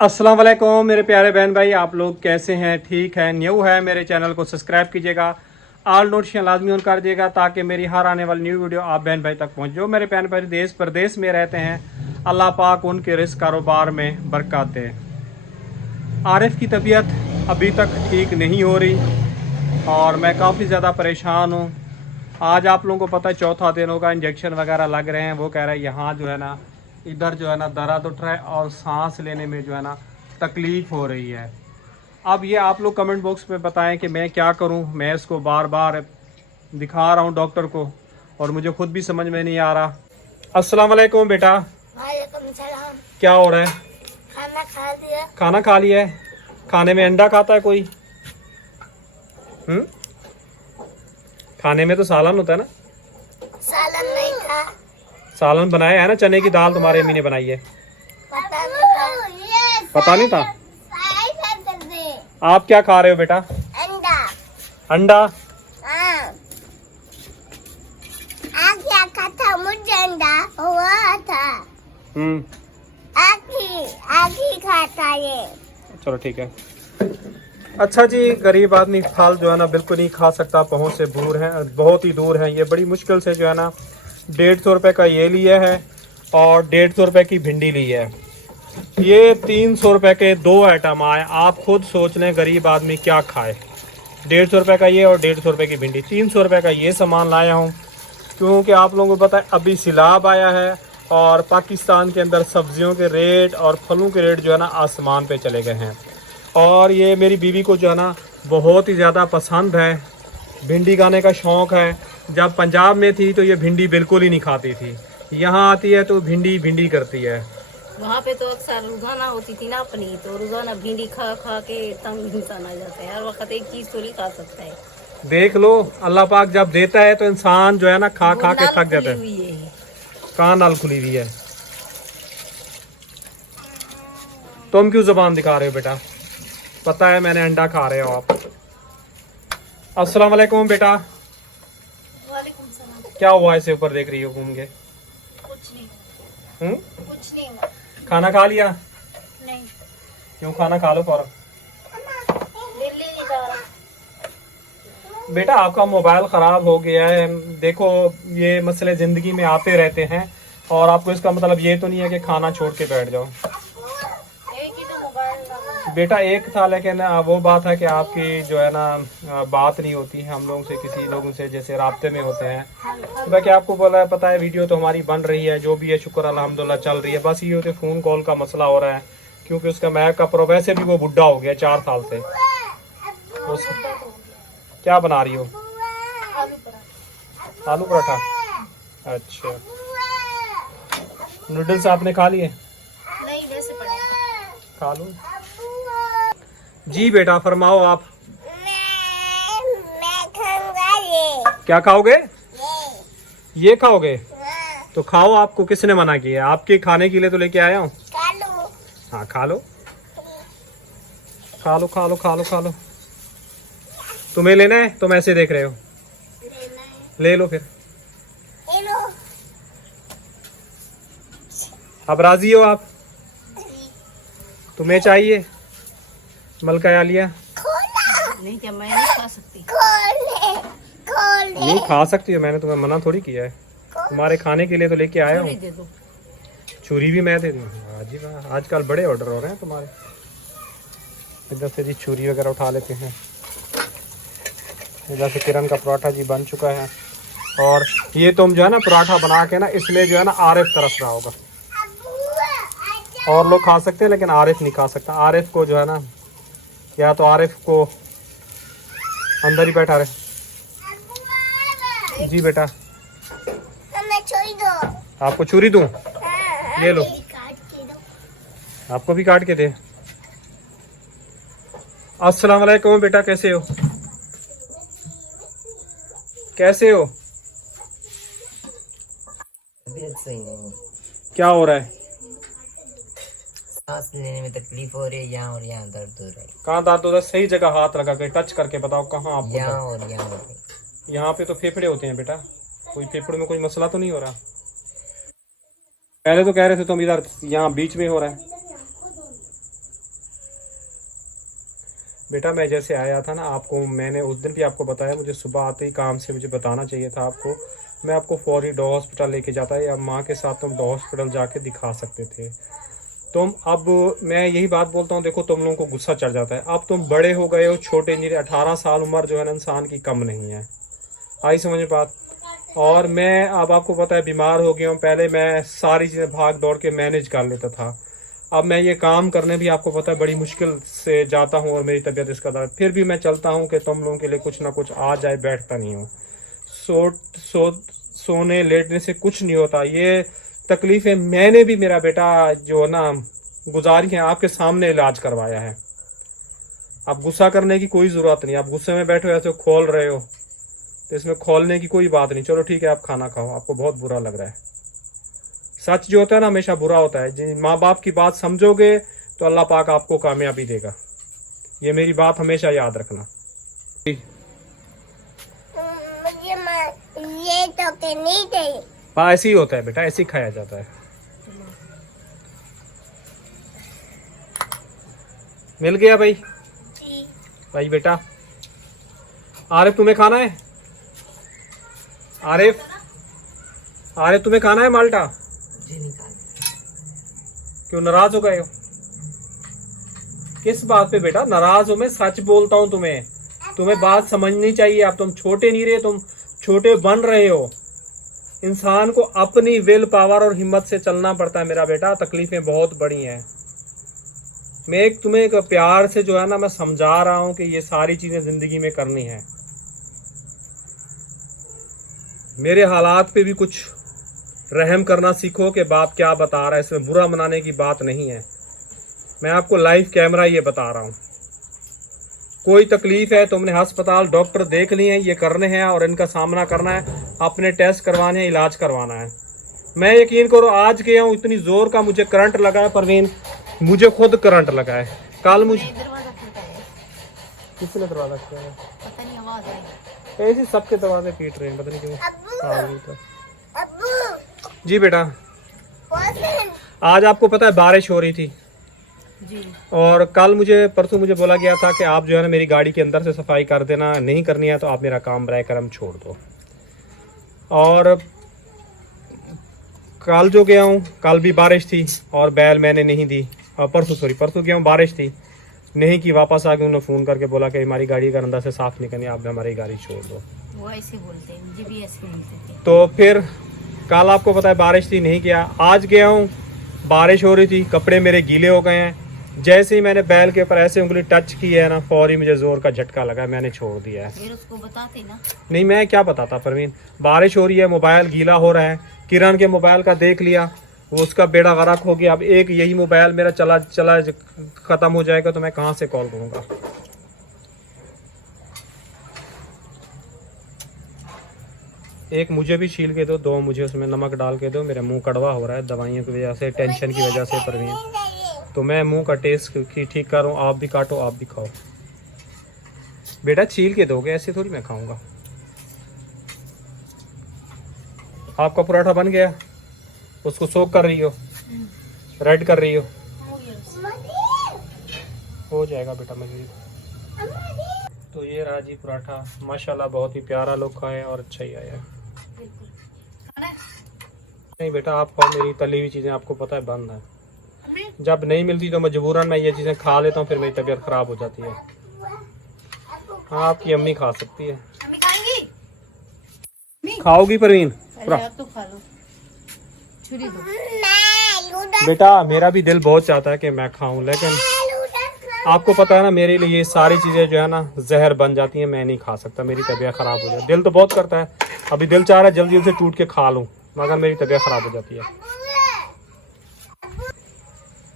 अस्सलाम वालेकुम मेरे प्यारे बहन भाई, आप लोग कैसे हैं? ठीक है? न्यू है मेरे चैनल को सब्सक्राइब कीजिएगा, ऑल नोटिफिकेशन लाजमी ऑन कर दिएगा ताकि मेरी हर आने वाली न्यू वीडियो आप बहन भाई तक पहुंच। जो मेरे बहन भाई देश प्रदेश में रहते हैं, अल्लाह पाक उनके रिस्क कारोबार में बरकत दे। आरिफ की तबीयत अभी तक ठीक नहीं हो रही और मैं काफ़ी ज़्यादा परेशान हूँ। आज आप लोगों को पता है चौथा दिन होगा, इंजेक्शन वगैरह लग रहे हैं। वो कह रहा है यहाँ जो है ना, इधर जो है ना दर्द उठ रहा है और सांस लेने में जो है ना तकलीफ़ हो रही है। अब ये आप लोग कमेंट बॉक्स में बताएं कि मैं क्या करूं। मैं इसको बार बार दिखा रहा हूं डॉक्टर को और मुझे खुद भी समझ में नहीं आ रहा। अस्सलाम वालेकुम बेटा। वालेकुम सलाम। क्या हो रहा है? खाना खा लिया? खाना खा लिया है? खाने में अंडा खाता है कोई? खाने में तो सालन होता है ना। सालन नहीं खा। सालन बनाया है ना, चने की दाल तुम्हारे अम्मी ने बनाई है। पता नहीं था। पता नहीं था? दे। आप क्या खा रहे हो बेटा? अंडा। अंडा? हाँ। आ क्या खाता? मुझे अंडा हुआ था। आखी खाता ये। चलो ठीक है। अच्छा जी, गरीब आदमी फल जो है ना बिल्कुल नहीं खा सकता, पहुँच से दूर है, बहुत ही दूर है। ये बड़ी मुश्किल से जो है ना 150 रुपये का ये लिया है और 150 रुपये की भिंडी ली है। ये 300 रुपये के दो आइटम आए। आप खुद सोच लें गरीब आदमी क्या खाए। 150 रुपये का ये और 150 रुपये की भिंडी, 300 रुपये का ये सामान लाया हूँ। क्योंकि आप लोगों को पता है अभी सैलाब आया है और पाकिस्तान के अंदर सब्जियों के रेट और फलों के रेट जो है ना आसमान पे चले गए हैं। और ये मेरी बीवी को जो है ना बहुत ही ज़्यादा पसंद है, भिंडी खाने का शौक़ है। जब पंजाब में थी तो ये भिंडी बिल्कुल ही नहीं खाती थी, यहाँ आती है तो भिंडी भिंडी करती है। वहाँ पे तो अक्सर रोजाना होती थी ना अपनी, तो रोजाना भिंडी खा खा के तंग इंसान आ जाता है। हर वक्त एक चीज तो नहीं खा सकता है। देख लो, अल्लाह पाक जब देता है तो इंसान जो है ना खा खा के थक जाता है। कहाँ नाल खुली हुई है? तुम क्यों जुबान दिखा रहे हो बेटा? पता है मैंने अंडा खा रहे हो आप। अस्सलाम वालेकुम बेटा। वालेकुम सलाम। क्या हुआ ऐसे ऊपर देख रही हो घूम के? कुछ नहीं। कुछ नहीं हुआ। खाना खा लिया? नहीं। क्यों? खाना खा लो फौरन। दिल्ली नहीं जा रहा। बेटा आपका मोबाइल ख़राब हो गया है। देखो ये मसले ज़िंदगी में आते रहते हैं और आपको इसका मतलब ये तो नहीं है कि खाना छोड़ के बैठ जाओ। एक ही तो मोबाइल लगा। बेटा एक था, लेकिन वो बात है कि आपकी जो है ना बात नहीं होती है हम लोगों से, किसी लोगों से जैसे राब्ते में होते हैं। तो मैं क्या आपको बोला है, पता है वीडियो तो हमारी बन रही है, जो भी है शुक्र अल्हम्दुलिल्लाह चल रही है। बस ये होते फ़ोन कॉल का मसला हो रहा है क्योंकि उसका मैक का प्रो वैसे भी वो बुढ़ा हो गया 4 साल से। क्या बना रही हो? आलू पराठा। अच्छा, नूडल्स आपने खा लिए? नहीं, वैसे पड़े। खा लो जी। बेटा फरमाओ आप। मैं खाऊंगा ये। क्या खाओगे? ये खाओगे? तो खाओ, आपको किसने मना किया? आपके खाने के लिए तो लेके आया हूँ। हाँ खा लो, खा लो, खा लो, खा लो, खा लो। तुम्हें लेना है? तुम ऐसे देख रहे हो, ले लो फिर। अब राजी हो आप? तुम्हें चाहिए? मलका आलिया नहीं क्या मैं नहीं खा सकती? नहीं खा सकती हो, मैंने तुम्हें मना थोड़ी किया है। तुम्हारे खाने के लिए तो लेके आया हूँ। दे दो। छुरी भी मैं दे दूँ? जी वाह, आजकल बड़े ऑर्डर हो रहे हैं तुम्हारे। इधर से जी छुरी वगैरह उठा लेते हैं। इधर से किरण का पराठा जी बन चुका है और ये तुम जो है ना पराठा बना के ना इसमें जो है ना आरिफ तरस रहा होगा। और लोग खा सकते हैं लेकिन आरिफ नहीं खा सकता। आरिफ को जो है ना, या तो आरिफ को अंदर ही बैठा रहे। जी बेटा। आपको छुरी दूं? ये लो, आपको भी काट के दे। अस्सलाम वालेकुम बेटा, कैसे हो? कैसे हो? सही नहीं, क्या हो रहा है? सांस लेने में तकलीफ हो रही है, यहाँ और यहाँ दर्द हो रहा है। कहाँ दर्द होता है? सही जगह हाथ लगा के टच करके बताओ कहाँ आपको यहाँ दर्द? और यहाँ हो रही है। यहाँ पे तो फेफड़े होते हैं बेटा, कोई फेफड़े में कोई मसला तो नहीं हो रहा? पहले तो कह रहे थे तुम इधर, यहाँ बीच में हो रहा है। बेटा मैं जैसे आया था ना, आपको मैंने उस दिन भी आपको बताया, मुझे सुबह आते ही काम से मुझे बताना चाहिए था आपको, मैं आपको फौरी डॉग हॉस्पिटल लेके जाता है, या माँ के साथ तुम डॉग हॉस्पिटल जाके दिखा सकते थे तुम। अब मैं यही बात बोलता हूँ, देखो तुम लोगों को गुस्सा चढ़ जाता है, अब तुम बड़े हो गए हो, छोटे नहीं रहे। 18 साल उम्र जो है ना इंसान की कम नहीं है, आई समझ में बात। और मैं अब आपको पता है बीमार हो गया हूँ, पहले मैं सारी चीज़ें भाग दौड़ के मैनेज कर लेता था, अब मैं ये काम करने भी आपको पता है बड़ी मुश्किल से जाता हूँ, और मेरी तबीयत इसका दर्द, फिर भी मैं चलता हूँ कि तुम लोगों के लिए कुछ ना कुछ आ जाए, बैठता नहीं हूँ। सोने लेटने से कुछ नहीं होता, ये तकलीफें मैंने भी मेरा बेटा जो ना गुजारी है, आपके सामने इलाज करवाया है। अब गुस्सा करने की कोई ज़रूरत नहीं, आप गुस्से में बैठे हो ऐसे खोल रहे हो, तो इसमें खोलने की कोई बात नहीं। चलो ठीक है, आप खाना खाओ, आपको बहुत बुरा लग रहा है। सच जो होता है ना हमेशा बुरा होता है, जिन माँ बाप की बात समझोगे तो अल्लाह पाक आपको कामयाबी देगा, ये मेरी बात हमेशा याद रखना। मुझे ये तो के नहीं चाहिए। हाँ ऐसे ही होता है बेटा, ऐसे ही खाया जाता है। मिल गया भाई? भाई बेटा आरिफ तुम्हें खाना है? आरिफ तुम्हें खाना है माल्टा? जी निकाल। क्यों नाराज हो गए हो? किस बात पे बेटा नाराज हो? मैं सच बोलता हूँ, तुम्हें बात समझनी चाहिए। अब तुम छोटे नहीं रहे, तुम छोटे बन रहे हो। इंसान को अपनी विल पावर और हिम्मत से चलना पड़ता है मेरा बेटा, तकलीफें बहुत बड़ी हैं। मैं तुम्हें एक प्यार से जो है ना मैं समझा रहा हूं कि ये सारी चीजें जिंदगी में करनी है। मेरे हालात पे भी कुछ रहम करना सीखो कि बाप क्या बता रहा है, इसमें बुरा मनाने की बात नहीं है। मैं आपको लाइव कैमरा ये बता रहा हूं। कोई तकलीफ है, तुमने अस्पताल डॉक्टर देख लिए हैं, ये करने हैं और इनका सामना करना है, अपने टेस्ट करवाने हैं, इलाज करवाना है। मैं यकीन करो आज गया हूँ, इतनी जोर का मुझे करंट लगा है परवीन, मुझे खुद करंट लगा है। कल मुझे दरवाजा खुलता है, किसने दरवाजा खोला है? पता नहीं आवाज आई। ऐसे सबके दरवाजे पीट रहे हैं, पता नहीं क्यों। अब्बू अब्बू जी बेटा, पसंद आज आपको पता है बारिश हो रही थी जी। और कल परसों मुझे बोला गया था कि आप जो है ना मेरी गाड़ी के अंदर से सफाई कर देना, नहीं करनी है तो आप मेरा काम बराए करम छोड़ दो। और कल जो गया हूँ, कल भी बारिश थी और बैल मैंने नहीं दी, और परसों गया हूँ बारिश थी नहीं की, वापस आके उन्होंने फ़ोन करके बोला कि हमारी गाड़ी का अंदर से साफ़ नहीं करनी, आप हमारी गाड़ी छोड़ दो। वो ऐसे बोलते हैं, मुझे भी ऐसे बोलते थे। तो फिर कल आपको पता है बारिश थी, नहीं किया। आज गया हूँ, बारिश हो रही थी, कपड़े मेरे गीले हो गए हैं। जैसे ही मैंने बैल के ऊपर ऐसे उंगली टच की है ना, फौरी मुझे जोर का झटका लगा, मैंने छोड़ दिया है। फिर उसको बताते ना। नहीं मैं क्या बताता परवीन, बारिश हो रही है, मोबाइल गीला हो रहा है, किरण के मोबाइल का देख लिया, वो उसका बेड़ा गर्क हो गया। अब एक यही मोबाइल मेरा चला खत्म हो जाएगा तो मैं कहाँ से कॉल करूँगा। एक मुझे भी छील के दो, 2 मुझे उसमें नमक डाल के दो, मेरा मुंह कड़वा हो रहा है दवाइयों की वजह से, टेंशन की वजह से परवीन। तो मैं मुंह का टेस्ट ठीक कर रहा हूँ, आप भी काटो आप भी खाओ। बेटा छील के दोगे, ऐसे थोड़ी मैं खाऊंगा। आपका पराठा बन गया, उसको सोक कर रही हो, रेड कर रही हो, हो जाएगा बेटा मजीद। तो ये रहा जी पराठा, माशाल्लाह बहुत ही प्यारा लोग खाए और अच्छा ही आया। नहीं बेटा आप खाओ, मेरी तली हुई चीज़ें आपको पता है बंद है, जब नहीं मिलती तो मजबूरन मैं ये चीज़ें खा लेता हूँ, फिर मेरी तबीयत ख़राब हो जाती है। हाँ आपकी अम्मी खा सकती है। खाओगी परवीन? तो खा लो, छुरी दो। बेटा मेरा भी दिल बहुत चाहता है कि मैं खाऊं, लेकिन आपको पता है ना मेरे लिए ये सारी चीज़ें जो है ना जहर बन जाती हैं, मैं नहीं खा सकता, मेरी तबीयत ख़राब हो जाती है। दिल तो बहुत करता है, अभी दिल चाह रहा है जल्दी से टूट के खा लूँ, मगर मेरी तबीयत ख़राब हो जाती है।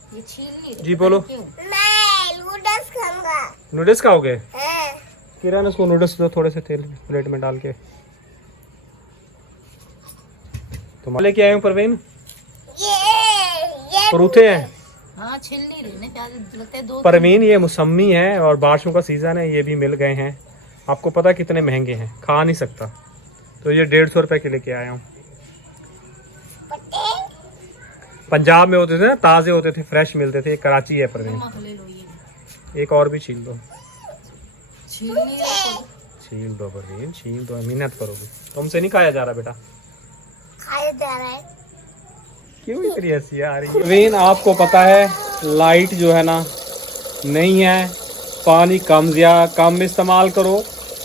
ये छील नहीं रहे, जी बोलो। क्यों? मैं नूडल्स खाऊंगा। नूडल्स खाओगे? हाँ। किरण उसको नूडल्स दो थोड़े से तेल प्लेट में डाल के। तुम लेके आए हो परवीन? ये परूथे हैं हाँ छिल नहीं रहे ना, प्याज लगता है 2। परवीन, ये मौसमी है और बारिशों का सीज़न है, ये भी मिल गए हैं। आपको पता कितने महंगे हैं, खा नहीं सकता, तो ये 150 रुपए के लेके आया हूँ। पंजाब में होते थे ना, ताज़े होते थे, फ्रेश मिलते थे, ये कराची है परवीन। ले लो ये। एक और भी छील दो। छील दो परवीन, छील दो, मेहनत करोगे। तुमसे नहीं खाया जा रहा बेटा। खाया जा रहा है। क्यों इतनी हंसी आ रही है? परवीन आपको पता है लाइट जो है ना नहीं है, पानी कम इस्तेमाल करो,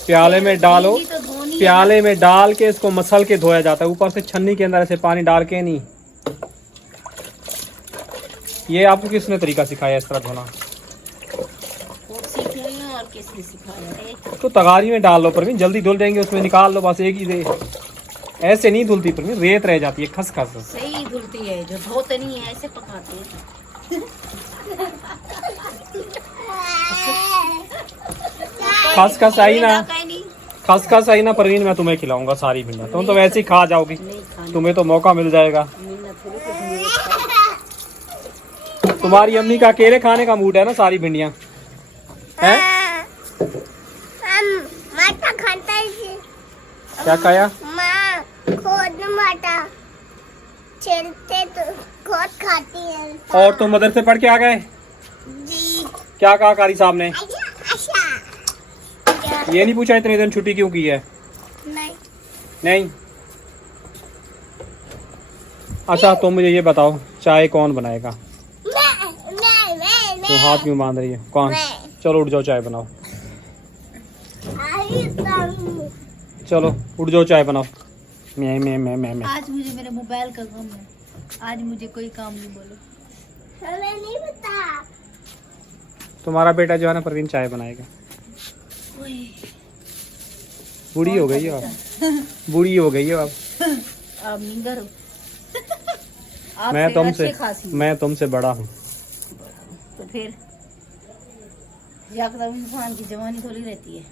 प्याले में डालो, प्याले में डाल के इसको मसल के धोया जाता है, ऊपर से छन्नी के अंदर ऐसे पानी डाल के नहीं। ये आपको किसने तरीका सिखाया इस तरह धोना? और किसने सिखाया है? तो तगारी में डाल लो परवीन, जल्दी धुल जाएंगे, उसमें निकाल लो बस एक ही दे। ऐसे नहीं धुलती परवीन, रेत रह जाती है खस खस। सही धुलती है, जो धोते नहीं है ऐसे पकाते हैं। खस खस आई ना, खस खस आई ना परवीन, मैं तुम्हें खिलाऊंगा सारी भिंडियाँ, तुम तो वैसे ही खा जाओगी, तुम्हें तो मौका मिल जाएगा। तुम्हारी अम्मी का अकेले खाने का मूड है ना सारी भिंडियाँ हैं? हम माता खाता है। क्या खाया? माँ खुद माता छेलते तो खुद खाती है। और तुम मदरसे पढ़ के आ गए? जी। क्या कहा कारी साहब ने? अच्छा। ये नहीं पूछा इतने दिन छुट्टी क्यों की है? नहीं। नहीं। अच्छा तुम मुझे ये बताओ, चाय कौन बनाएगा? तो हाथ क्यों बांध रही है? कौन? चलो उठ जाओ, चाय बनाओ। चलो उठ जाओ, चाय बनाओ। मैं आज मुझे मेरे मोबाइल का गम है, आज मुझे कोई काम नहीं बोलो। हमें नहीं पता। तुम्हारा बेटा जो है ना परवीन चाय बनाएगा। बूढ़ी हो गई हो आप, बूढ़ी हो गई हो आप। आप निगर हो। मैं तुमसे बड़ा हूँ। तो फिर यकदम इंसान की जवानी थोड़ी रहती है।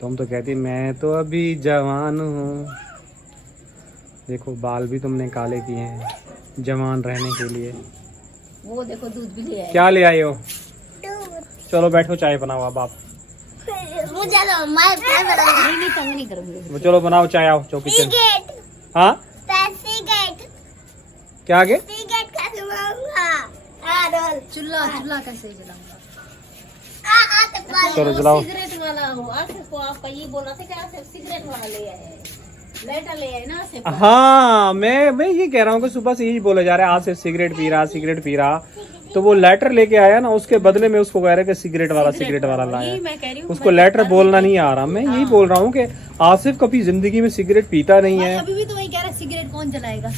तुम तो कहती मैं तो अभी जवान हूँ। देखो बाल भी तुमने काले किए हैं जवान रहने के लिए। वो देखो दूध भी ले आए। क्या ले आए हो? चलो बैठो, चाय बनाओ अब आप। मुझे लो, मैं नहीं तंग नहीं करूंगी। चलो बनाओ चाय, आओ चौकी चल। हाँ क्या आगे? चूल्हा कैसे जलाऊंगा? चलो जलाओ। सिगरेट वाला हो, आसिफ को आपका ये बोला था कि आसिफ सिगरेट वाला ले आए, लाइटर ले आए ना आसिफ। हाँ मैं ये कह रहा हूँ कि सुबह से यही बोला जा रहा है आसिफ सिगरेट पी रहा, तो वो लेटर लेके आया ना, उसके बदले में उसको कह रहे कि सिगरेट वाला लाया। मैं कह रही हूँ उसको लेटर बोलना नहीं आ रहा। मैं यही बोल रहा हूँ कि आसिफ कभी जिंदगी में सिगरेट पीता नहीं है। अभी भी तो वही कह रहा है, सिगरेट कौन जलाएगा?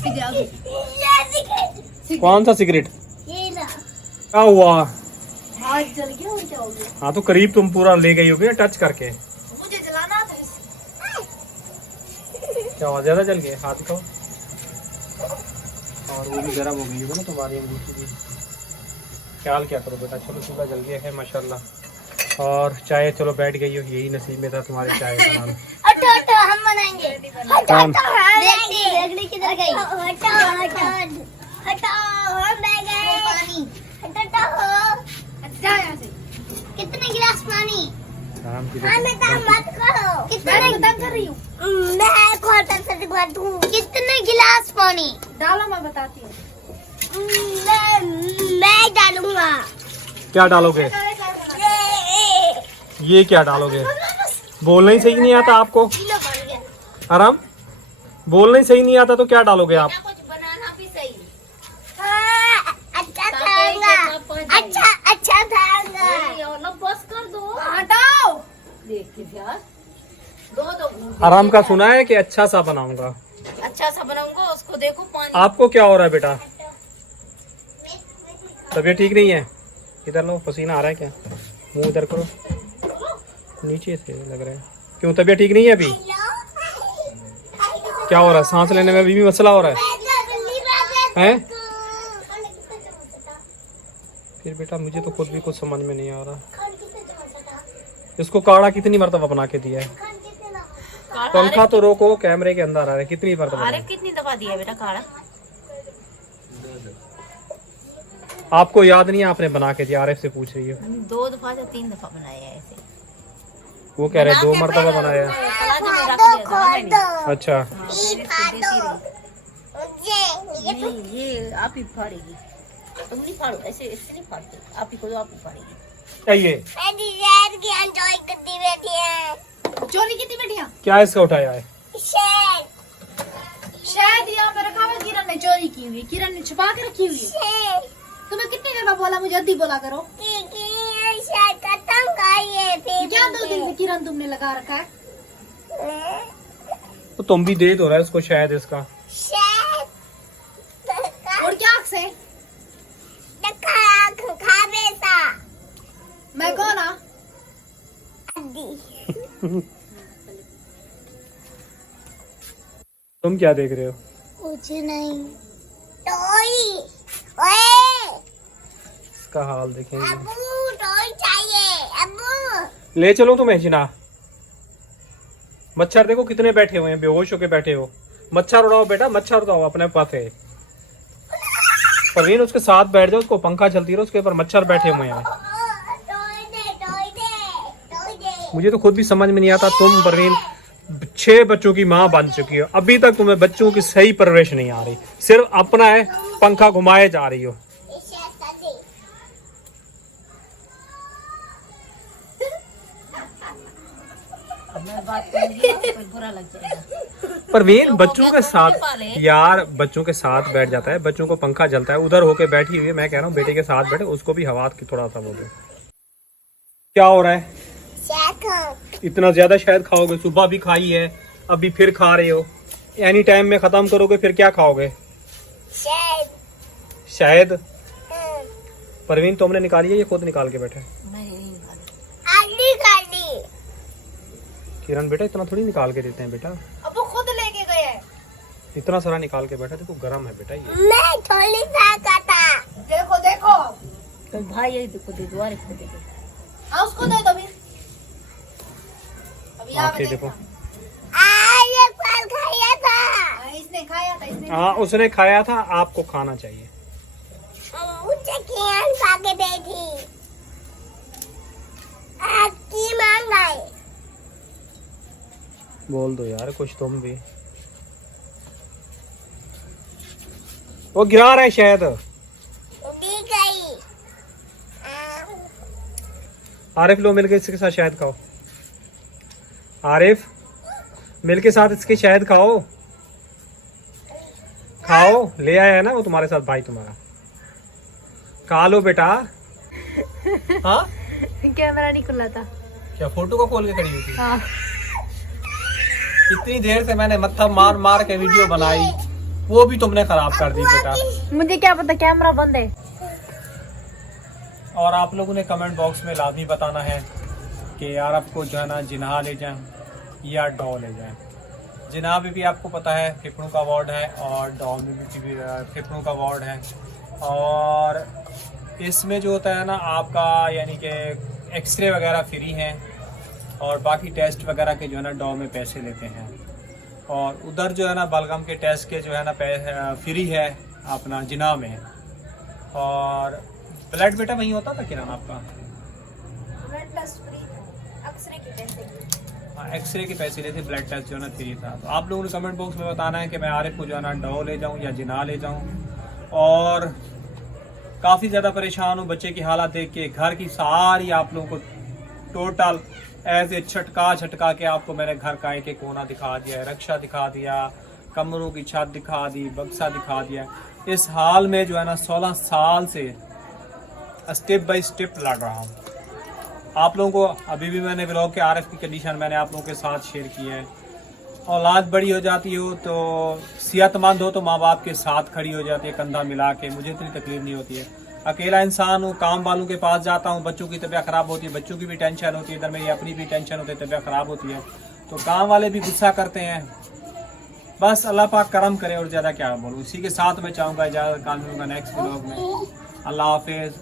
कौन सा सिगरेट? क्या हुआ? हाथ जल गया और क्या हो गया? हाँ तो करीब तुम पूरा ले गई होगी ना टच करके। मुझे जलाना था। क्या हुआ, ज्यादा जल गए? हाथ को और वो भी गर्म हो गई होगी ना तुम्हारी अंगूठी भी। ख्याल क्या करो बेटा। चलो चूल्हा जल गया है माशाल्लाह, और चाय चलो बैठ गई हो, यही नसीब में था तुम्हारे चाय बनाना। हटो हम बनाएंगे। कौन? देखने किधर गई? हटो हम बह गए। पानी कितने गिलास पानी? आराम की मत करो। मैं तंग कर रही हूँ। मैं खोटा सच बातूं। कितने गिलास पानी डालो, मैं बताती हूँ। मैं डालूंगा। क्या डालोगे? ये क्या डालोगे? बोलना ही सही नहीं आता आपको। आराम बोलना ही सही नहीं आता तो क्या डालोगे आप? कुछ बनाना भी सही। अच्छा था। अच्छा था। बस कर दो, हटाओ। देखिए प्याज दो आराम का सुना है कि अच्छा सा बनाऊंगा। अच्छा सा बनाऊंगा, उसको देखो पानी। आपको क्या हो रहा है बेटा? तबीयत ठीक नहीं है? इधर लो, पसीना आ रहा है क्या? मुंह इधर करो, नीचे से लग रहा है। क्यों तबीयत ठीक नहीं है अभी? क्या हो रहा है? सांस लेने में अभी भी मसला हो रहा है? फिर बेटा मुझे तो खुद भी कुछ समझ में नहीं आ रहा। इसको काढ़ा कितनी मरतबा बना के दिया है? पंखा तो रोको, कैमरे के अंदर आ रहा है। कितनी मरतबा? अरे कितनी दफा दिया बेटा काढ़ा? आपको याद नहीं है आपने बना के दिया? आरिफ से पूछ रही है। 2 दफा या 3 दफा बनाया है ऐसे। वो कह रहे 2 मरतबा बनाया। अच्छा नहीं, ये आप ही फाड़ेगी, तुम नहीं फाड़ो। ऐसे नहीं फाड़ते, आप ही को, आप ही फाड़ेगी। ये मेरी शहर की एंजॉय करती बैठी है। चोरी कितनी बेटियां? क्या इसका उठाया है? शहर शायद यहाँ पे रखा हुआ, किरण ने चोरी की हुई, किरण ने छुपा के रखी हुई है। शहर तुम्हें कितने देर बाद बोला मुझे अद्दी बोला करो? की शहर खत्म खाइए फिर क्या 2 दिन से किरण तुमने लगा रखा है? तो तुम भी दे दो रहा है उसको शायद इसका। शहर और क्या आँख से? खा बेटा मैं कौन आ? अद्दी तुम क्या देख रहे हो? कुछ नहीं। टॉय ओए इसका हाल देखेंगे। अब्बू टॉय चाहिए अब्बू। ले चलो तुम्हें जिना। मच्छर देखो कितने बैठे हुए हैं, बेहोश होके बैठे हो। मच्छर उड़ाओ बेटा, मच्छर उड़ाओ अपने पास है। परवीन उसके साथ बैठ जाओ, उसको पंखा चलती रहो, उसके ऊपर मच्छर बैठे हुए हैं। टॉय दे मुझे तो खुद भी समझ में नहीं आता, तुम परवीन 6 बच्चों की माँ बन चुकी हो, अभी तक तुम्हें बच्चों की सही परवरिश नहीं आ रही, सिर्फ अपना है पंखा घुमाए जा रही हो। मैं बात करूंगी तो फिर बुरा लग जाएगा। परवीन बच्चों के साथ पाले। यार, बच्चों के साथ बैठ जाता है, बच्चों को पंखा जलता है, उधर होके बैठी हुई है। मैं कह रहा हूँ बेटे के साथ बैठे, उसको भी हवा की थोड़ा सा वो दो। क्या हो रहा है? इतना ज्यादा शायद खाओगे? सुबह भी खाई है, अभी फिर खा रहे हो, एनी टाइम में खत्म करोगे फिर क्या खाओगे? शायद। परवीन तुमने निकाली है, ये खुद निकाल के बैठे? मैंने नहीं निकाली। किरण बेटा इतना थोड़ी निकाल के देते हैं बेटा, अब वो खुद लेके गए हैं। इतना सारा निकाल के बैठा। देखो गरम है बेटा ये। मैं थोड़ी सा खाता। देखो देखो, तो भाई ये देखो दे दो, अरे खुद देखो। हाँ उसको दे दो अभी। अभी यहाँ पे आके देखो। ये फल खाया था। हाँ, इसने खाया था, इसने हाँ उसने खाया था, आपको खाना चाहिए। मुझे किरण पाके बैठी। की मांग आए। बोल दो यार कुछ तुम भी। वो गिरा रहा है शायद। दी गई। आरिफ लो मिलके इसके साथ शायद खाओ। आरिफ मिलके साथ इसके शायद खाओ। खाओ, ले आया है ना वो तुम्हारे साथ भाई तुम्हारा। खा लो बेटा। हाँ कैमरा नहीं खुला था। क्या फोटो को खोल के खड़ी हुई थी? हाँ। इतनी देर से मैंने मत्था मार मार के वीडियो बनाई, वो भी तुमने खराब कर दी बेटा। मुझे क्या पता कैमरा बंद है। और आप लोगों ने कमेंट बॉक्स में लाजमी बताना है कि यार आपको जो है ना जिन्हा ले जाएं या डॉ ले जाएं। जिन्हा में भी आपको पता है फेफड़ों का वार्ड है, और डॉ में भी फेफड़ों का वार्ड है। और इसमें जो होता है ना आपका यानी कि एक्सरे वगैरह फ्री हैं, और बाकी टेस्ट वगैरह के जो है ना डॉ में पैसे लेते हैं। और उधर जो है ना बलगम के टेस्ट के जो है ना फ्री है अपना जिन्हा में। और ब्लड बेटा वहीं होता था किरण आपका? हाँ एक्सरे के पैसे लेते, ब्लड टेस्ट जो है ना फ्री था। तो आप लोगों ने कमेंट बॉक्स में बताना है कि मैं आरिफ को जो है ना डॉ ले जाऊँ या जिन्हा ले जाऊँ। और काफ़ी ज़्यादा परेशान हूँ बच्चे की हालत देख के। घर की सारी आप लोगों को टोटल ऐसे छटका के आपको मैंने घर का एक कोना दिखा दिया, रक्षा दिखा दिया, कमरों की छत दिखा दी, बक्सा दिखा दिया। इस हाल में जो है ना 16 साल से स्टेप बाय स्टेप लड़ रहा हूँ। आप लोगों को अभी भी मैंने ब्लॉग के आरएफ की कंडीशन मैंने आप लोगों के साथ शेयर की है। औलाद बड़ी हो जाती हो तो सेहतमंद हो तो माँ बाप के साथ खड़ी हो जाती है कंधा मिला के। मुझे इतनी तकलीफ नहीं होती है, अकेला इंसान हूँ, काम वालों के पास जाता हूँ, बच्चों की तबीयत ख़राब होती है, बच्चों की भी टेंशन होती है, इधर मेरी अपनी भी टेंशन होती है, तबीयत ख़राब होती है, तो काम वाले भी गुस्सा करते हैं। बस अल्लाह पाक करम करे, और ज़्यादा क्या बोलूँ। इसी के साथ मैं चाहूँगा इजाज़त, काल मिलूँगा नेक्स्ट ब्लॉग में। अल्लाह हाफिज़।